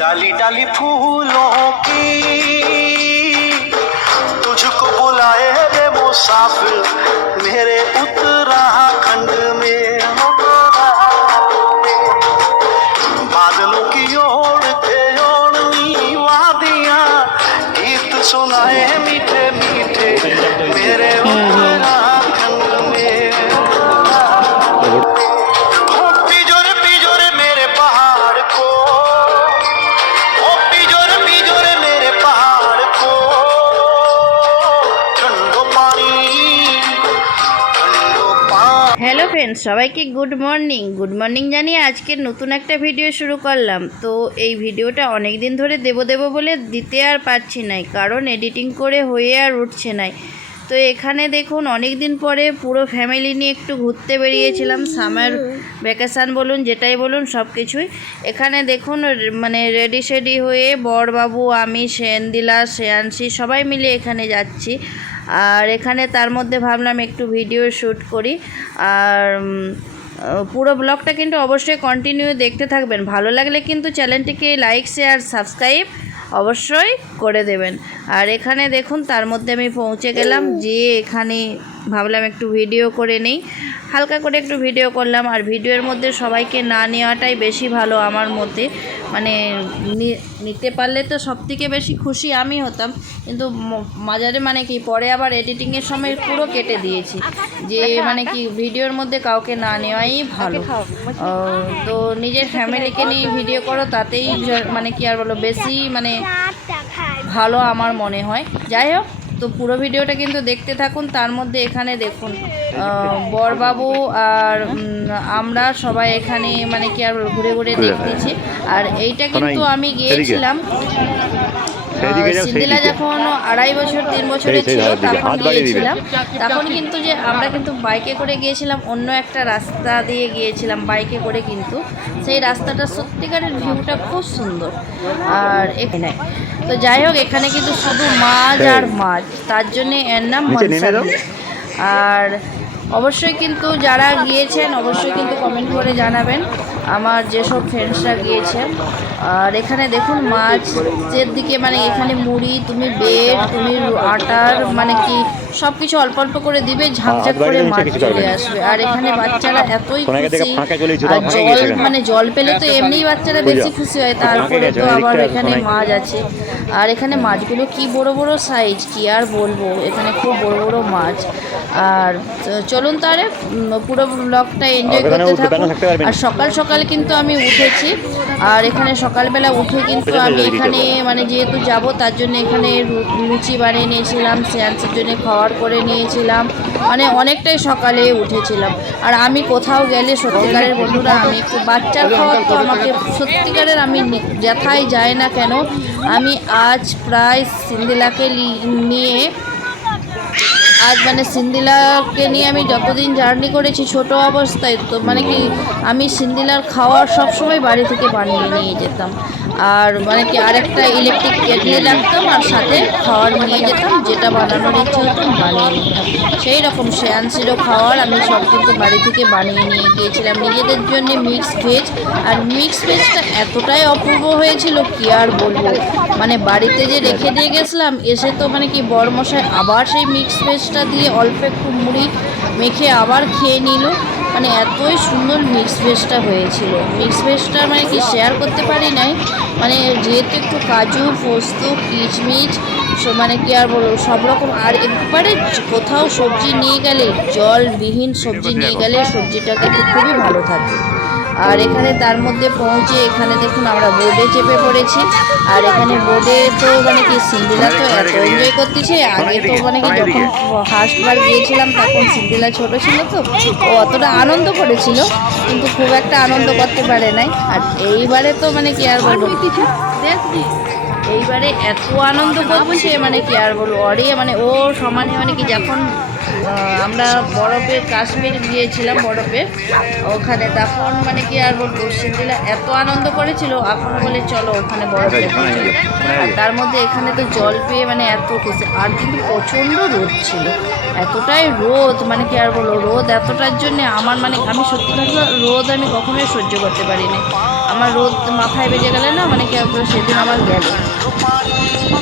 डाली डाली फूलों की तुझको बुलाए रे मुसाफिर मेरे उत्तराखंड में। बादलों की ओढ़ते ओढ़नी वादियां गीत सुनाए मीठे मीठे मेरे उत्तराखंड में। पिजोरे पिजोरे मेरे पहाड़ को, ओ पिजोरे पिजोरे मेरे पहाड़ को, ठंडो पानी ठंडो पानी। হ্যালো ফ্রেন্ডস, সবাইকে গুড মর্নিং জানিয়ে আজকের নতুন একটা ভিডিও শুরু করলাম। তো এই ভিডিওটা অনেক দিন ধরে দেবো বলে দিতে আর পারছি না, কারণ এডিটিং করে হয়ে আর উঠছে না। তো এখানে দেখুন অনেক দিন পরে পুরো ফ্যামিলি নিয়ে একটু ঘুরতে বেরিয়েছিলাম, সামার ভ্যাকেশান বলুন যেটাই বলুন সব কিছুই। এখানে দেখুন মানে রেডি হয়ে বরবাবু, আমি, সেনদিলা, শ্রেয়াংশী সবাই মিলে এখানে যাচ্ছি। আর এখানে তার মধ্যে ভাবলাম একটু ভিডিও শ্যুট করি। আর পুরো ব্লগটা কিন্তু অবশ্যই কন্টিনিউ দেখতে থাকবেন। ভালো লাগলে কিন্তু চ্যানেলটিকে লাইক, শেয়ার, সাবস্ক্রাইব অবশ্যই করে দেবেন। আর এখানে দেখুন তার মধ্যে আমি পৌঁছে গেলাম, যে এখানে ভাবলাম একটু ভিডিও করে নেই, হালকা করে একটু ভিডিও করলাম। আর ভিডিওর মধ্যে সবাইকে না নেওয়াটাই বেশি ভালো আমার মতে, মানে নিতে পারলে তো সবথেকে বেশি খুশি আমি হতাম, কিন্তু মাঝারে মানে কি পরে আবার এডিটিংয়ের সময় পুরো কেটে দিয়েছি, যে মানে কি ভিডিওর মধ্যে কাউকে না নেওয়াই ভালো। তো নিজের ফ্যামিলিকে নিয়ে ভিডিও করো, তাতেই মানে কি আর বলো বেশি মানে ভালো আমার মনে হয়। যাই হোক, তো পুরো ভিডিওটা কিন্তু দেখতে থাকুন। তার মধ্যে এখানে দেখুন বরবাবু আর আমরা সবাই এখানে মানে কি আর ঘুরে ঘুরে দেখতেছি। আর এইটা কিন্তু আমি গিয়েছিলাম সিন্দিলা যখন 2.5 বছর 3 বছরের ছিল তখন গিয়েছিলাম। তখন কিন্তু যে আমরা কিন্তু বাইকে করে গিয়েছিলাম, অন্য একটা রাস্তা দিয়ে গিয়েছিলাম বাইকে করে, কিন্তু সেই রাস্তাটা সত্যিকারের ভিউটা খুব সুন্দর। আর এখানে তো যাই হোক, এখানে কিন্তু শুধু মাছ আর মাছ, তার জন্যে এর নাম মনসারি। আর অবশ্যই কিন্তু যারা গিয়েছেন অবশ্যই কিন্তু কমেন্ট করে জানাবেন আমার যেসব ফ্রেন্ডসরা গিয়েছেন। আর এখানে দেখুন মাছের দিকে মানে এখানে মুড়ি, তুমি বেড, তুমি আটার মানে কি সব কিছু অল্প অল্প করে দিবে, ঝাঁকঝাঁক করে মাছ চলে আসবে। আর এখানে বাচ্চারা এতই খুশি, আর জল মানে জল পেলে তো এমনিই বাচ্চারা বেশি খুশি হয়, তারপরে তো আবার এখানে মাছ আছে। আর এখানে মাছগুলো কি বড় বড় সাইজ, কি আর বলবো, এখানে খুব বড় বড় মাছ। আর চলুন তাহলে পুরো ব্লগটা এনজয় করতে থাকুন। আর সকাল সকাল কিন্তু আমি উঠেছি, আর এখানে সকালবেলা উঠে কিন্তু আমি এখানে মানে যেহেতু যাব তার জন্য এখানে লুচি বানিয়ে নিয়েছিলাম, শ্রেয়াংশীর জন্য খাওয়ার করে নিয়েছিলাম, মানে অনেকটাই সকালে উঠেছিলাম। আর আমি কোথাও গেলে সত্যিকারের বন্ধুরা, আমি একটু বাচ্চার খাওয়ার তো আমাকে সত্যিকারের আমি যেথায় যাই না কেন, আমি আজ প্রায় সিন্দিলাকে নিয়ে মানে সিন্দিলাকে নিয়ে আমি যতদিন জার্নি করেছি ছোট অবস্থায়, তো মানে কি আমি সিন্দিলার খাওয়ার সবসময় বাড়ি থেকে বানিয়ে নিয়ে যেতাম। আর মানে কি আরেকটা ইলেকট্রিক কেটলি রাখতাম, আর সাথে খাওয়ার নিয়ে যেতাম, যেটা বানানোর ইচ্ছে হতো বানিয়ে নিতাম। সেই রকম শ্রেয়াংশীরও খাওয়ার আমি সব কিন্তু বাড়ি থেকে বানিয়ে নিয়ে গিয়েছিলাম নিজেদের জন্য মিক্স ভেজ। আর মিক্স ভেজটা এতটাই অপূর্ব হয়েছিল কি আর বলবো, মানে বাড়িতে যে রেখে দিয়ে গেছিলাম, এসে তো মানে কি বরমশাই আবার সেই মিক্স ভেজটা দিয়ে অল্প একটু মুড়ি মেখে আবার খেয়ে নিল। মানে এতই সুন্দর মিক্স ভেজটা হয়েছিল। মিক্স ভেজটা মানে কি শেয়ার করতে পারি নাই, মানে যেহেতু একটু কাজু, পোস্ত, কিচমিচ মানে কি আর বলবো সব রকম। আর একবারে কোথাও সবজি নিয়ে গেলে, জলবিহীন সবজি নিয়ে গেলে সবজিটা কিন্তু খুবই ভালো থাকে। আর এখানে তার মধ্যে পৌঁছে এখানে দেখুন আমরা বোর্ডে চেপে পড়েছি। আর এখানে বোর্ডে তো মানে কি সিন্দিলা তো এত এনজয় করতেছে। আগে তো মানে কি যখন ফার্স্টবার গিয়েছিলাম তখন সিন্দিলা ছোট ছিল, তো ও অতটা আনন্দ করেছিল, কিন্তু খুব একটা আনন্দ করতে পারে নাই। আর এইবারে তো মানে কি আর বলবো, এইবারে এত আনন্দ করছে মানে কি আর বলবো, অরে মানে ও সমানে মানে কি যখন আমরা বরফে কাশ্মীর গিয়েছিলাম বরফে ওখানে, তখন মানে কি আর বলবো, সিন্দিলা এত আনন্দ করেছিল, এখন বলে চলো ওখানে বরফ দেখতে চলো। আর তার মধ্যে এখানে তো জল পেয়ে মানে এত খুশি। আর কিন্তু প্রচণ্ড রোদ ছিল, এতটাই রোদ মানে কি আর বলবো, রোদ এতটার জন্যে আমার মানে আমি সত্যি কথা রোদ আমি কখনোই সহ্য করতে পারিনি। আমার রোদ মাথায় বেজে গেলে না মানে কি আর বলবো, সেদিন আমার গেল।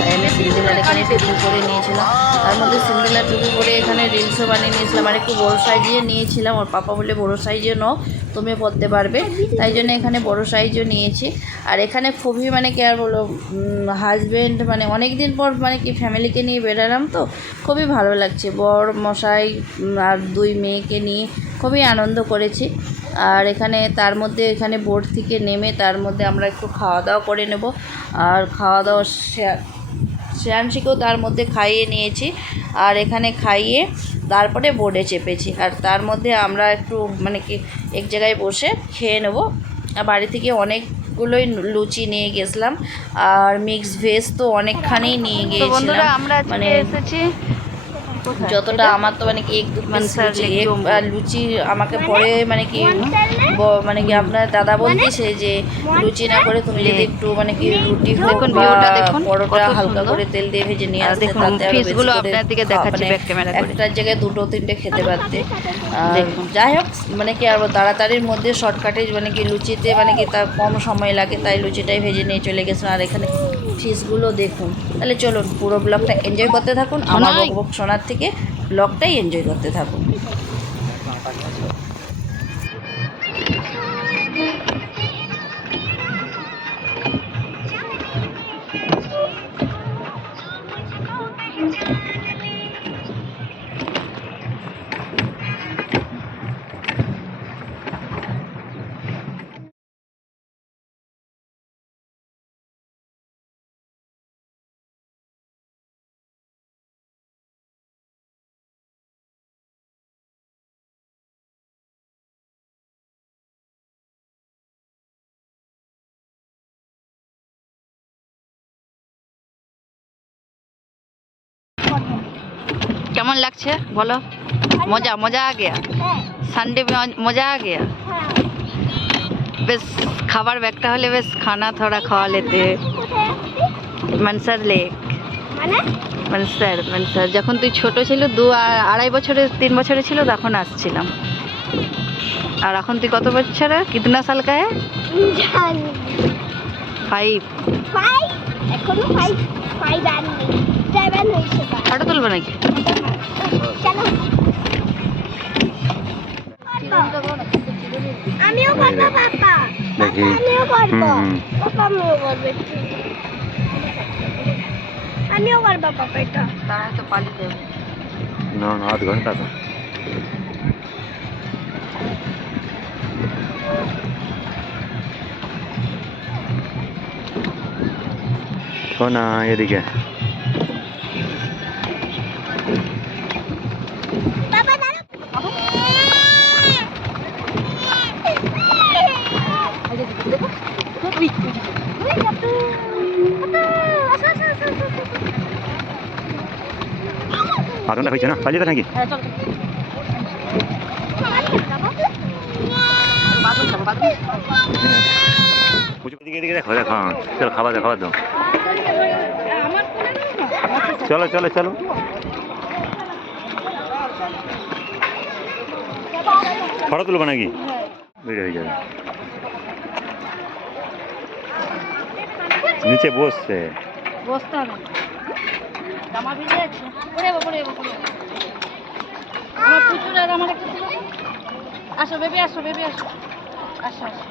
তাই আমি সিন্দিলার এখানে টুকু করে নিয়েছিলাম, তার মধ্যে সিন্দিলার টুকু করে এখানে রিলসও বানিয়ে নিয়েছিলাম। আর একটু বড়ো সাইজে নিয়েছিলাম, ওর পাপা বলে বড়ো সাইজে নাও, তুমি পরতে পারবে, তাই জন্য এখানে বড় সাইজও নিয়েছি। আর এখানে খুবই মানে কি আর বলো, হাজব্যান্ড মানে অনেক দিন পর মানে কি ফ্যামিলিকে নিয়ে বেরোলাম, তো খুবই ভালো লাগছে। বর মশাই আর 2 মেয়েকে নিয়ে খুবই আনন্দ করেছি। আর এখানে তার মধ্যে এখানে বোট থেকে নেমে তার মধ্যে আমরা একটু খাওয়া দাওয়া করে নেব। আর খাওয়া দাওয়া শ্রেয়াংশীকেও তার মধ্যে খাইয়ে নিয়েছি, আর এখানে খাইয়ে তারপরে বোর্ডে চেপেছি। আর তার মধ্যে আমরা একটু মানে কি এক জায়গায় বসে খেয়ে নেব। আর বাড়ি থেকে অনেকগুলোই লুচি নিয়ে গেছিলাম, আর মিক্স ভেজ তো অনেকখানি নিয়ে গিয়েছিলাম। আমরা মানে এসেছি যতটা আমার তো মানে কি এক দু পিস লুচি আমাকে পরে মানে কি মানে কি আপনার দাদা বলতেছে যে লুচি না করে তুমি যদি একটু মানে কি রুটি হোক বা পরোটা হালকা করে তেল দিয়ে ভেজে নিয়ে আসতে, তাতে আরো বেশি করে একটার জায়গায় 2-3টে খেতে পারতে। যাই হোক মানে কি আর তাড়াতাড়ির মধ্যে শর্টকাটে মানে কি লুচিতে মানে কি তার কম সময় লাগে, তাই লুচিটাই ভেজে নিয়ে চলে গেছিলাম। আর এখানে ফিশগুলো দেখুন। তাহলে চলুন পুরো ব্লগটা এনজয় করতে থাকুন, আমার বকবক শোনার থেকে ব্লগটাই এনজয় করতে থাকুন। কেমন লাগছে বলো? মজা মজা आ गया সানডে মজা आ गया। বেশ খাবার ব্যাগটা হলে বেশ খানা থোড়া খাওয়া লেতে। মনসর লেক মনসর যখন তুই ছোট ছিল 2-2.5 বছরের 3 বছরের ছিল তখন আসছিলাম। আর এখন তুই কত বছরের? কিতনা সাল কা है? 5 এখনো 5 আর নেই, 7 হয়েছে। ফটো তুলবো নাকি? চলো আমিও করবো পাপা, আমিও করবো পাপা, আমিও করবো, আমিও করবো পাপা। এটা তারা তো পালিয়ে যাবে না, আধ ঘন্টা তো। শোনা এদিকে বাবা দাঁড়াও। আধ ঘন্টা হয়েছে না, পালিয়ে যাবে নাকি? এদিকে দেখো দেখো, চলো খাবার দাও খাবার দাও। চলো চলো চলো। ফটো তুলবো নাকি? ভিডিও হয়ে যাবে। নিচে বসছে, বসতে হবে, জামা ভিজে আছে, পরে যাবো পরে যাবো পরে যাবো। আমার প্রচুর, আর আমার একটা ছিল। আসো বেবি, আসো বেবি, আসো আসো আসো।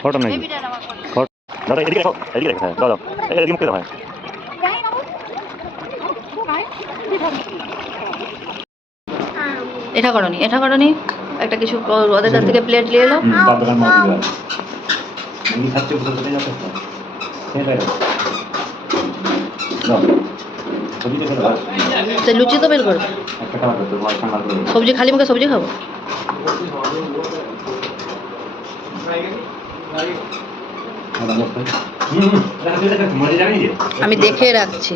ফটো নাকি? বেবিটার আমার ফটো। ফটো দাদা এদিকে দেখো, এদিকে দেখো, দাও দাও, এদিকে মুখে দাও। এটা করনি, এটা করনি, একটা কিছু ওদের কাছ থেকে প্লেট নিয়ে এলো। তো লুচি তো বের করবে, সবজি খালি মুখে সবজি খাবো। আমি দেখে রাখছি।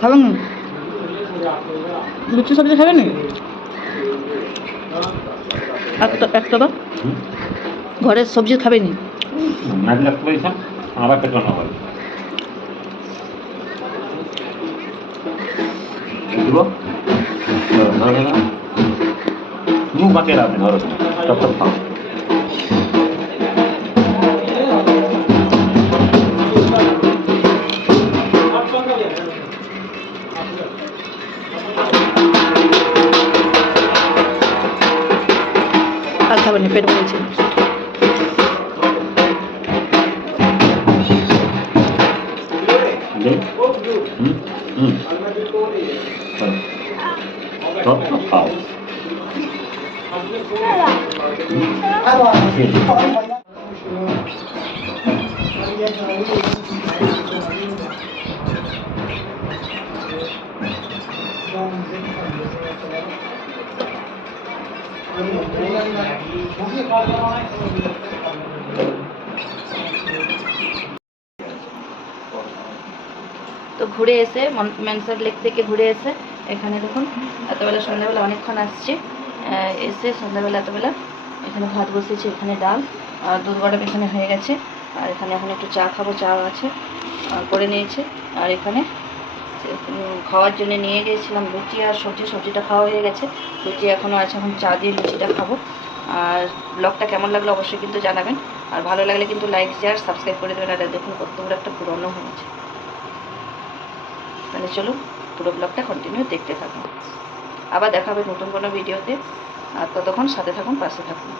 খাবেন না লুচি সবজি খাবেন না একটা তো ঘরের সবজি খাবেনি আবার পেট রান্না হবে মুখ বাঁকিয়ে রাখবেন ধরো টপ টপ খাও আর খাবেন না পেট ভরেছে টপ টপ খাও তো ঘুরে এসে ম্যানসার লেক থেকে ঘুরে এসে এখানে দেখুন এতবেলা সন্ধ্যাবেলা অনেকক্ষণ আসছি এসে সন্ধ্যাবেলা এতবেলা এখানে ভাত বসিয়েছি, এখানে ডাল আর দুধ গরম এখানে হয়ে গেছে। আর এখানে এখন একটু চা খাবো, চা আছে করে নিয়েছে। আর এখানে খাওয়ার জন্য নিয়ে গিয়েছিলাম লুচি আর সবজিটা খাওয়া হয়ে গেছে, লুচি এখনও আছে, এখন চা দিয়ে লুচিটা খাবো। আর ব্লগটা কেমন লাগলো অবশ্যই কিন্তু জানাবেন, আর ভালো লাগলে কিন্তু লাইক শেয়ার সাবস্ক্রাইব করে দেবেন। আর দেখুন কত বড় একটা পুরনো হয়েছে। তাহলে চলুন পুরো ব্লগটা কন্টিনিউ দেখতে থাকুন, আবার দেখা হবে নতুন কোনো ভিডিওতে। আর ততক্ষণ সাথে থাকুন, পাশে থাকুন।